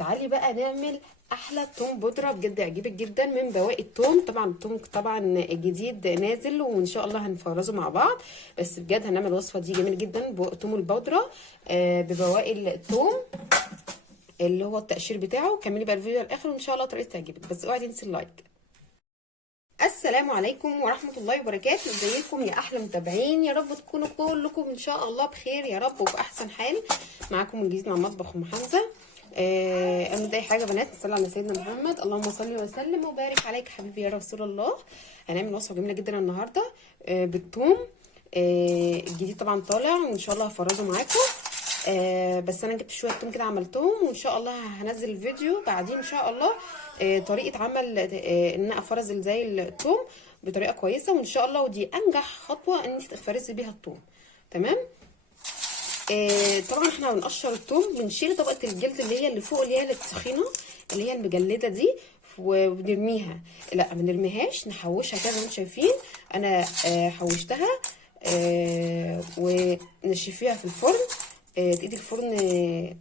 تعالي بقى نعمل احلى توم بودره بجد يعجبك جدا من بواقي التوم. طبعا التوم طبعا جديد نازل وان شاء الله هنفرزه مع بعض، بس بجد هنعمل الوصفه دي جميل جدا توم البودره ببواقي التوم اللي هو التقشير بتاعه. كملي بقى الفيديو للاخر وان شاء الله طريقتها تعجبك، بس اوعي تنسي اللايك. السلام عليكم ورحمه الله وبركاته، ازيكم يا احلى متابعين؟ يا رب تكونوا كلكم ان شاء الله بخير يا رب وفي احسن حال. معاكم من جديد مع مطبخ ام حمزه. قبل ما اي حاجه بنات نصلي على سيدنا محمد، اللهم صل وسلم وبارك عليك حبيبي يا رسول الله. هنعمل وصفه جميله جدا النهارده بالثوم الجديد طبعا طالع وان شاء الله هفرزه معاكم. بس انا جبت شويه توم كده عملتهم وان شاء الله هنزل الفيديو بعدين ان شاء الله طريقه عمل ان انا افرز زي الثوم بطريقه كويسه وان شاء الله، ودي انجح خطوه ان انت تفرزي بيها الثوم. تمام. طبعا احنا بنقشر الثوم، بنشيل طبقه الجلد اللي هي اللي فوق اللي هي التخينه اللي هي المجلده دي وبنرميها. لا ما نرميهاش، نحوشها كده زي ما انتم شايفين. انا حوشتها ونشفيها في الفرن. تقيد الفرن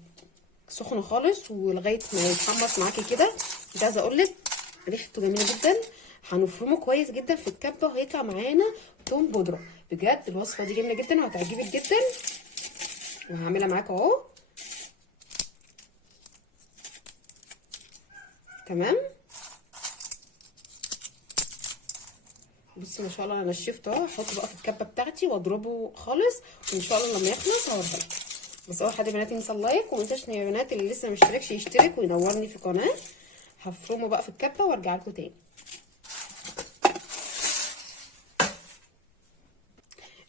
سخن خالص ولغايه ما يتحمص معاكي كده. مش عايزه اقول لك ريحته جميله جدا. هنفرمه كويس جدا في الكبه وهيطلع معانا توم بودره. بجد الوصفه دي جميله جدا وهتعجبك جدا وهعملها معاكم اهو. تمام. بصي ما شاء الله انا نشفته اهو. هحطه بقى في الكبه بتاعتي واضربه خالص وان شاء الله لما يخلص هوريها لكم. بس اول حاجه يا بنات ينسى اللايك، وما تنساش يا بنات اللي لسه مشتركش يشترك وينورني في القناه. هفرمه بقى في الكبه وارجع لكم تاني.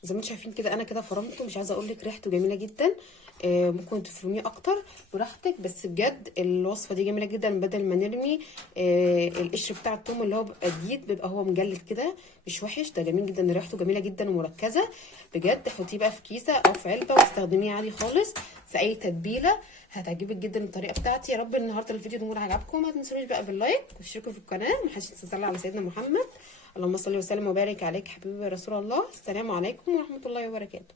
زي ما انتم شايفين كده انا كده فرمته. مش عايزه اقول لك ريحته جميله جدا. ممكن تفرميه اكتر براحتك، بس بجد الوصفه دي جميله جدا. بدل ما نرمي القشر بتاع الثوم اللي هو بيبقى جديد بيبقى هو مجلد كده مش وحش، ده جميل جدا. ريحته جميله جدا ومركزه بجد. حطيه بقى في كيسه او في علبه واستخدميه عادي خالص في اي تتبيله، هتعجبك جدا الطريقه بتاعتي. يا رب النهارده الفيديو ده عجبكم. ما تنسونيش بقى باللايك وتشتركوا في القناه. ما حدش ينسى على سيدنا محمد. اللهم صل وسلم وبارك عليك حبيبي يا رسول الله. السلام عليكم ورحمه الله وبركاته.